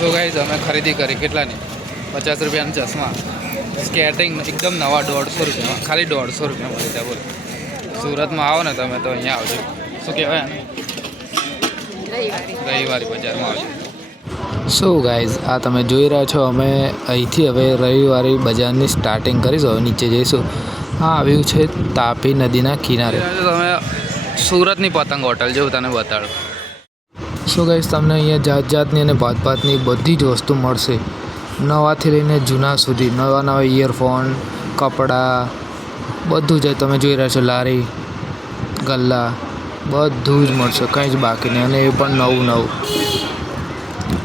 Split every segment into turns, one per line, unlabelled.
So guys અમે ખરીદી કરી. કેટલાની? પચાસ રૂપિયાના ચશ્મા. સ્કેટિંગ એકદમ નવા દોઢસો રૂપિયામાં ખાલી દોઢસો રૂપિયા મળી જાય, બોલો. સુરતમાં આવો ને તમે, તો અહીંયા આવજો. શું કહેવાય રવિવારે બજારમાં આવજો. સો ગાઈઝ આ તમે જોઈ રહ્યા છો, અમે અહીંથી હવે રવિવારી બજારની સ્ટાર્ટિંગ કરીશું. હવે નીચે જઈશું. આ આવ્યું છે તાપી નદીના કિનારે. તમે સુરતની પતંગ હોટલ જેવું તને બતાડું. સો ગાઈઝ તમને અહીંયા જાત જાતની અને ભાત ભાતની બધી જ વસ્તુ મળશે. નવાથી લઈને જૂના સુધી. નવા નવા ઇયરફોન કપડાં, બધું જ તમે જોઈ રહ્યા છો. લારી, ગલ્લા, બધું જ મળશે. કંઈ જ બાકી નહીં. અને એ પણ નવું નવું.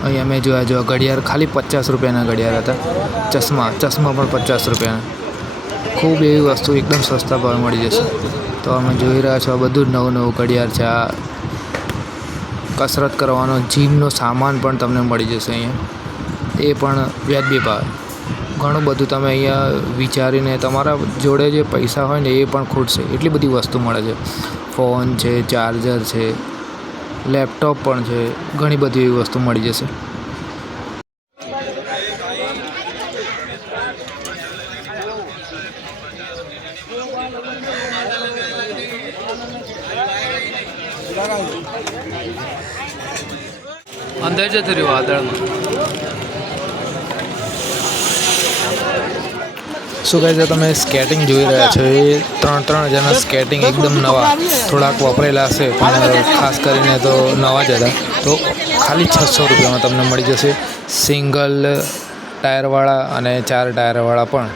અહીંયા મેં જોયા જોયા ઘડિયાળ ખાલી પચાસ રૂપિયાના ઘડિયાળ હતા. ચશ્મા ચશ્મા પણ પચાસ રૂપિયાના. ખૂબ એવી વસ્તુ એકદમ સસ્તા ભાવે મળી જશે. તો અમે જોઈ રહ્યા છો આ બધું જ નવું નવું ઘડિયાળ છે. આ કસરત કરવાનો જીમનો સામાન પણ તમને મળી જશે અહીંયા. એ પણ વ્યાજબી ભાવે. ઘણું બધું તમે અહીંયા વિચારીને તમારા જોડે જે પૈસા હોય ને એ પણ ખૂટશે. એટલી બધી વસ્તુ મળે છે. ફોન છે, ચાર્જર છે, લેપટોપ પણ છે. ઘણી બધી એવી વસ્તુ મળી જશે. અંદર જતું રહ્યું વાદળમાં. શું કહે છે તમે સ્કેટિંગ જોઈ રહ્યા છો, એ ત્રણ ત્રણ હજારના સ્કેટિંગ એકદમ નવા, થોડાક વપરાયેલા હશે, પણ ખાસ કરીને તો નવા જ હતા. તો ખાલી છસો રૂપિયામાં તમને મળી જશે સિંગલ ટાયરવાળા અને ચાર ટાયરવાળા પણ.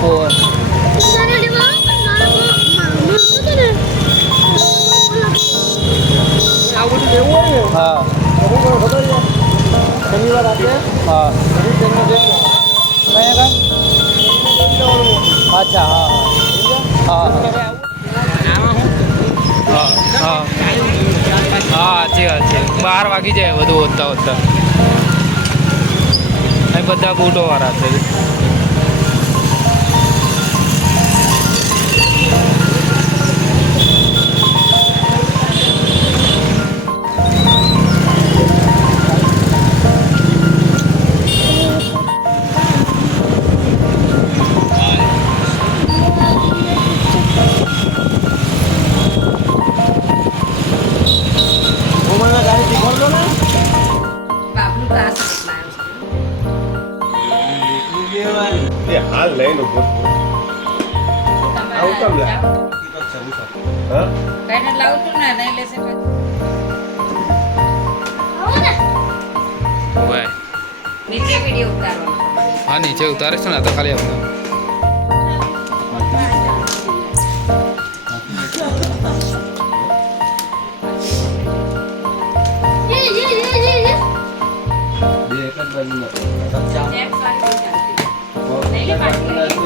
હોવે હા હા અચ્છા હા હા હા હા હા છે બાર વાગી જાય બધું વધતા વધતા બધા બૂટો વાળા છે.
એ હાલ લઈને ઊભો થયો. આવું કેમ લે?
હા
કાંઈ લાવતું ને નહીં લેશે
ભાઈ
નીચે વીડિયો ઉતારવાનો
હા નીચે ઉતારે છે ને આ તો ખાલી અમને
બે એક જ બાજુ નથી
পাঠিয়ে